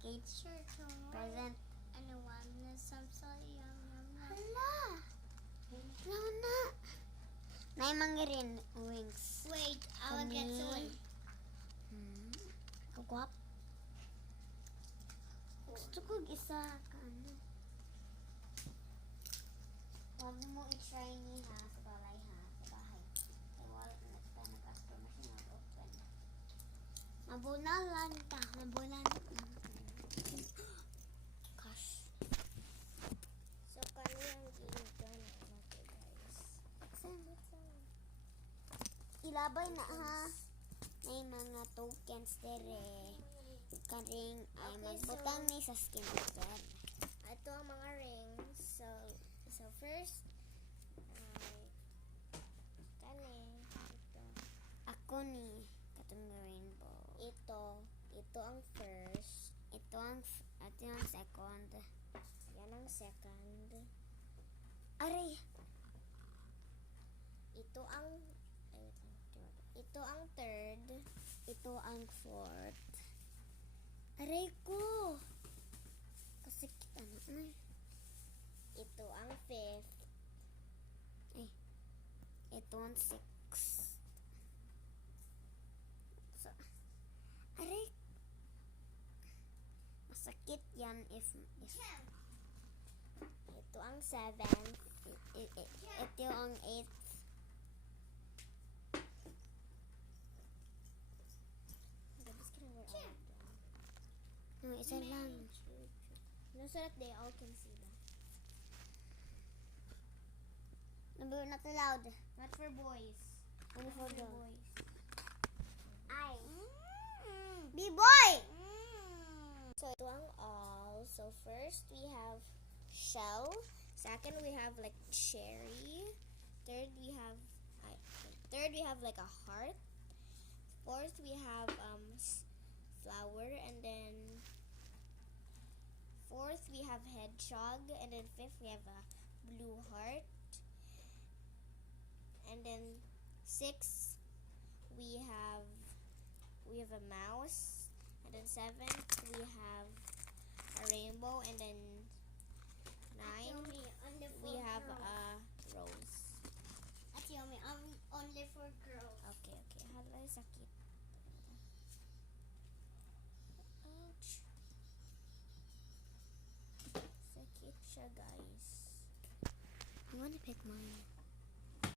package. Present. Ano one na samsay yum. Hala! Hala na! Nay mga rin wings. Wait, I will get one. Kagwap. Gusto ko isa ka ano. Huwag mo i-try ni ha sa balay ha. Sa bahay. Kaya wala na kita nag-customer siya mag-open. Mabunalan ka. Mabunalan ka. Gosh. So, kaniyang ginagawa na natin, guys. Ilabay na ha. May mga tokens dere. Karing ay Okay, magbutang ni sa skincare. Ito ang mga rings. So first, kani. Ito. Ako ni katong rainbow. Ito ang first. Ito ang second. Yan ang second. Aray! Ito ang third. Ito ang fourth. Aray ko! Kasi kita na. Ay. Ito ang fifth. Ito ang sixth. So, aray! Masakit yan if Ito ang seventh. ito ang eighth. No, isa lang. No, so that they all can see that. Number not allowed. Not for boys. Only for For girls. boys. B-boy! So ito ang all. So first we have shell. Second we have like cherry. Third we have like a heart. Fourth we have flower, and then fourth we have hedgehog, and then fifth we have a blue heart, and then sixth we have a mouse, and then seventh we have a rainbow, and then ninth we have a rose. Ate Yomi, only for girls. Okay. Hala, sakit. Ouch. Sakit siya, guys. I want to pick mine.